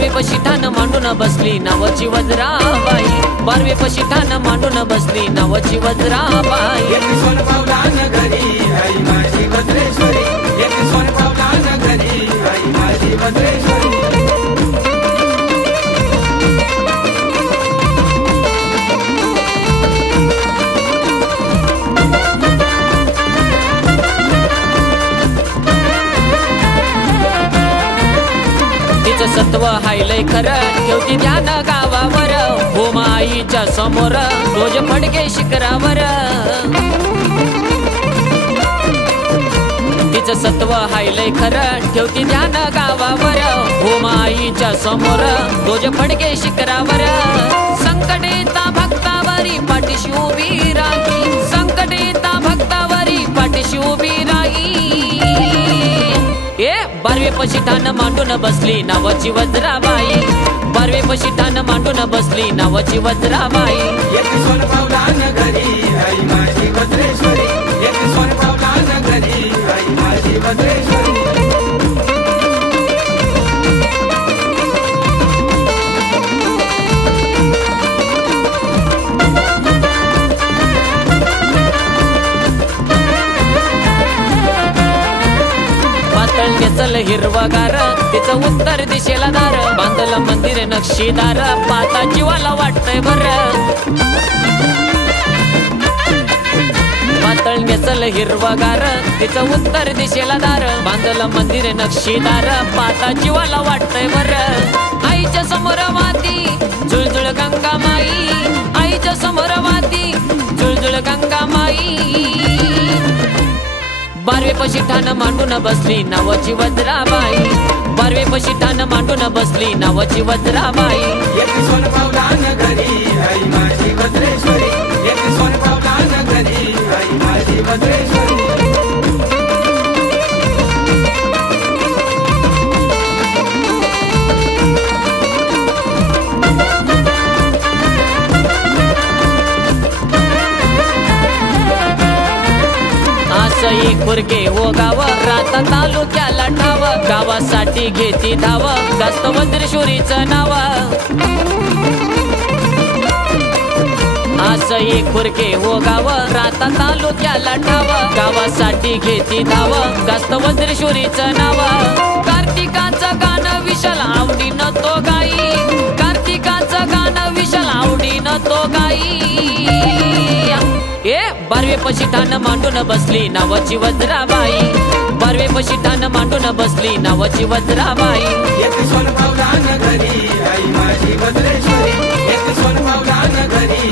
बारवेपाशी ठाण मांडून बसली नावाची वज्राबाई, बारवेपाशी ठाण मांडून बसली नावाची वज्राबाई। येते सोन पावलान घरी आई माझी वज्रेश्वरी, येते सोन पावलान घरी आई माझी वज्रेश्वरी। सत्व हायलय खरं ठेवती ध्यान गावावर, हो माईच्या समोर रोज फडके शिखरावर। तिचं सत्व हायलय खरं ठेवती ध्यान गावावर, हो माईच्या समोर रोज फडके शिखरावर। संकटेता भक्तावरी पाठीशी उभी राही, संकटेता भक्तावरी पाठीशी उभी राही। बारवेपाशी ठाण मांडून बसली नावाची वज्राबाई, बारवेपाशी ठाण मांडून बसली नावाची वज्राबाई। येते सोन पावलान घरी आई माझी वज्रेश्वरी, येते सोन पावलान घरी आई माझी वज्रेश्वरी। नेसल हिरवगार तिचं उत्तर दिशेला दार, बांधलं मंदिर नक्षीदार पाता जीवाला वाटतंय बर। पातळ नेसल हिरवगार तिचं उत्तर दिशेला दार, बांधलं मंदिर नक्षीदार पाता जीवाला वाटतंय बर। आईच्या समोर वाती झुळझुळ गंगा माई, आईच्या समोर वाती झुळझुळ गंगा माई। बारवेपाशी ठाण मांडून बसली नावाची वज्राबाई, बारवेपाशी ठाण मांडून बसली नावाची वज्राबाई। येते सोन पावलान घरी आई माझी वज्रेश्वरी, येते सोन पावलान घरी आई माझी वज्रेश्वरी। सई खुरके हो गाव राता तालुक्याला ठाव, गावासाठी घेती धाव गास्त वज्रेश्वरीचं नाव। सई खुरके हो गाव राता तालुक्याला ठाव, गावासाठी घेती धाव गास्त वज्रेश्वरीचं नाव। कार्तिकाचं गाणं विशाल आवडीनं तो गाई, कार्तिकाचं गाणं विशाल आवडीनं तो गाई। बारवेपाशी ठाण मांडून बसली नावाची वज्राबाई, बारवेपाशी ठाण मांडून बसली नावाची वज्राबाई। येते सोन पावलान घरी आई माझी वज्रेश्वरी, येते सोन पावलान घरी